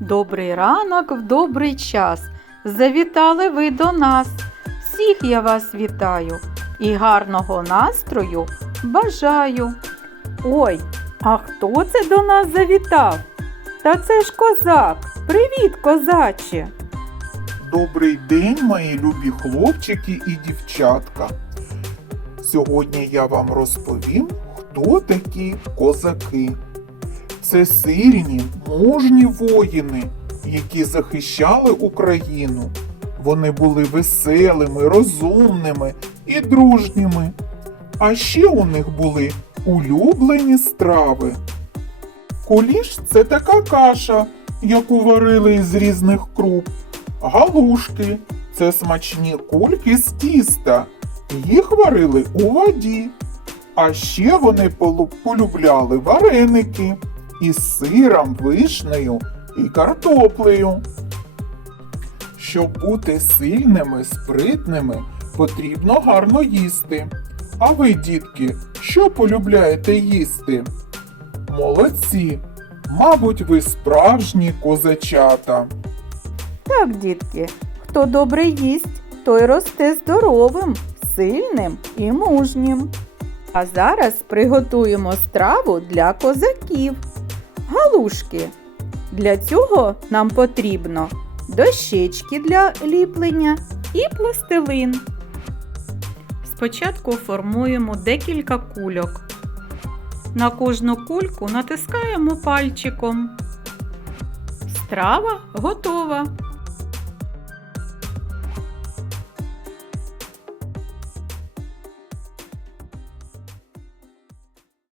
Добрий ранок в добрий час. Завітали ви до нас. Всіх я вас вітаю і гарного настрою бажаю. Ой, а хто це до нас завітав? Та це ж козак. Привіт, козаче. Добрий день, мої любі хлопчики і дівчатка. Сьогодні я вам розповім, хто такі козаки. Це сильні, мужні воїни, які захищали Україну. Вони були веселими, розумними і дружніми. А ще у них були улюблені страви. Куліш це така каша, яку варили із різних круп. Галушки це смачні кульки з тіста. Їх варили у воді. А ще вони полюбляли вареники із сиром, вишнею і картоплею. Щоб бути сильними, спритними, потрібно гарно їсти. А ви, дітки, що полюбляєте їсти? Молодці! Мабуть, ви справжні козачата. Так, дітки, хто добре їсть, той росте здоровим, сильним і мужнім. А зараз приготуємо страву для козаків. Галушки. Для цього нам потрібно дощечки для ліплення і пластилин. Спочатку формуємо декілька кульок. На кожну кульку натискаємо пальчиком. Страва готова.